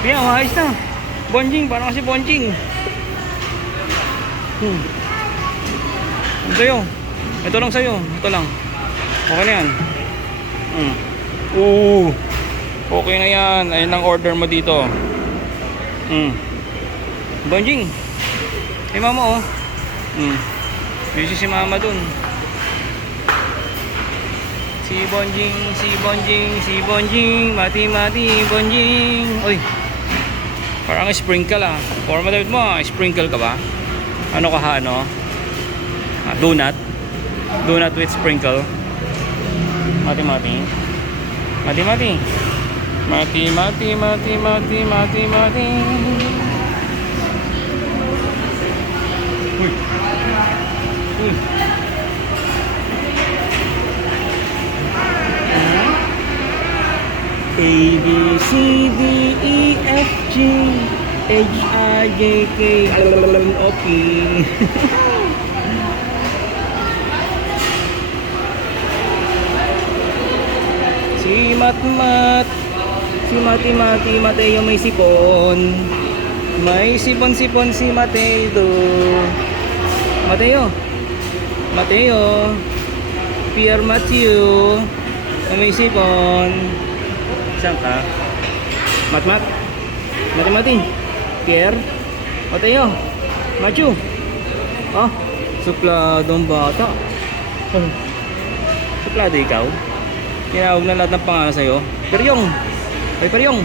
Yan, maayos na. Bonjing, parang kasi bonjing. Ito yun. Ito lang sa'yo. Ito lang. Okay na yan. Oo. Okay na yan. Ayun ang order mo dito. Bonjing. Hey mama oh. Busy si mama dun. Si Bonjing, si Bonjing, si Bonjing. Mati, Bonjing. Uy. Parang sprinkle ah. Forma David mo ah. Sprinkle ka ba? Ano ka ha, ano? Donut. Donut with sprinkle. Mati. Uy. A, B, C, D, E, F, G, H, I, J, K, okay. Si Matmat, si Mati, Mateo may sipon. May sipon si Mateo. Mateo, Pierre Matthew, may sipon. Saan ka? Mati, Pierre, Mateo, Matthew. Ah, supladong bata. Suplado ikaw? Tinawag na lahat ng pangalan sa'yo. Peryong! Ay, Peryong!